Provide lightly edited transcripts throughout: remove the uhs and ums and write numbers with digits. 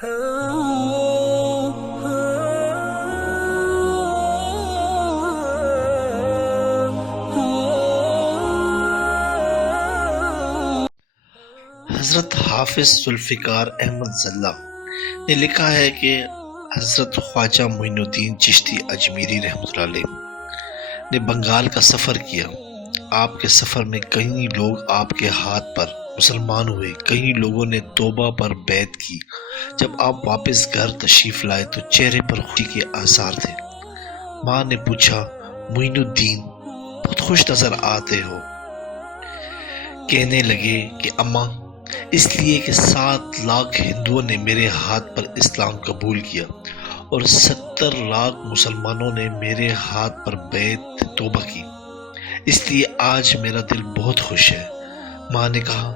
حضرت حافظ ذوالفقار احمد ظلہ نے لکھا ہے کہ حضرت خواجہ معین الدین چشتی اجمیری رحمۃ اللہ علیہ نے بنگال کا سفر کیا۔ آپ کے سفر میں کئی لوگ آپ کے ہاتھ پر مسلمان ہوئے، کئی لوگوں نے توبہ پر بیعت کی۔ جب آپ واپس گھر تشریف لائے تو چہرے پر خوشی کے آثار تھے۔ ماں نے پوچھا، معین الدین بہت خوش نظر آتے ہو۔ کہنے لگے کہ اماں، اس لیے کہ 7 لاکھ ہندوؤں نے میرے ہاتھ پر اسلام قبول کیا اور 70 لاکھ مسلمانوں نے میرے ہاتھ پر بیعت توبہ کی، اس لیے آج میرا دل بہت خوش ہے۔ ماں نے کہا،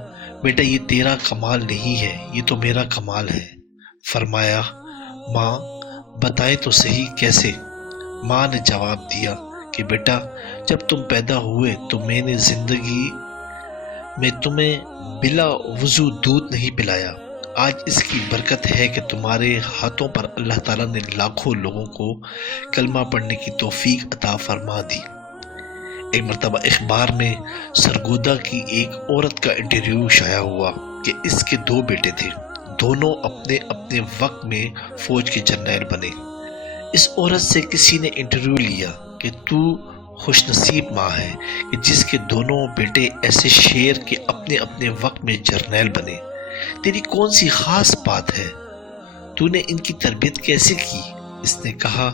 بیٹا یہ تیرا کمال نہیں ہے، یہ تو میرا کمال ہے۔ فرمایا، ماں بتائیں تو صحیح کیسے؟ ماں نے جواب دیا کہ بیٹا، جب تم پیدا ہوئے تو میں نے زندگی میں تمہیں بلا وضو دودھ نہیں پلایا۔ آج اس کی برکت ہے کہ تمہارے ہاتھوں پر اللہ تعالیٰ نے لاکھوں لوگوں کو کلمہ پڑھنے کی توفیق عطا فرما دی۔ ایک مرتبہ اخبار میں سرگودا کی ایک عورت کا انٹرویو شائع ہوا کہ اس کے 2 بیٹے تھے، دونوں اپنے اپنے وقت میں فوج کے جرنیل بنے۔ اس عورت سے کسی نے انٹرویو لیا کہ تو خوش نصیب ماں ہے کہ جس کے دونوں بیٹے ایسے شیر کے اپنے اپنے وقت میں جرنیل بنے، تیری کون سی خاص بات ہے؟ تو نے ان کی تربیت کیسے کی؟ اس نے کہا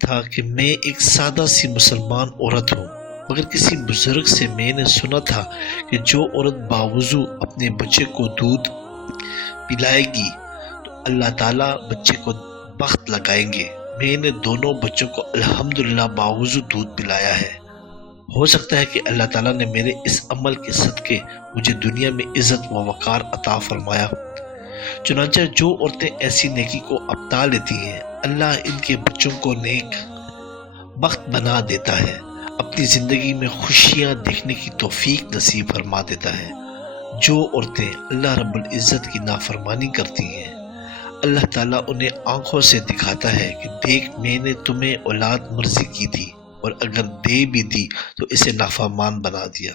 تھا کہ میں ایک سادہ سی مسلمان عورت ہوں، مگر کسی بزرگ سے میں نے سنا تھا کہ جو عورت باوضو اپنے بچے کو دودھ پلائے گی تو اللہ تعالیٰ بچے کو بخت لگائیں گے۔ میں نے دونوں بچوں کو الحمدللہ باوضو دودھ پلایا ہے۔ ہو سکتا ہے کہ اللہ تعالیٰ نے میرے اس عمل کے صدقے مجھے دنیا میں عزت و وقار عطا فرمایا۔ چنانچہ جو عورتیں ایسی نیکی کو اپنا لیتی ہیں، اللہ ان کے بچوں کو نیک بخت بنا دیتا ہے، اپنی زندگی میں خوشیاں دیکھنے کی توفیق نصیب فرما دیتا ہے۔ جو عورتیں اللہ رب العزت کی نافرمانی کرتی ہیں، اللہ تعالیٰ انہیں آنکھوں سے دکھاتا ہے کہ دیکھ، میں نے تمہیں اولاد مرضی کی تھی، اور اگر دے بھی دی تو اسے نافرمان بنا دیا۔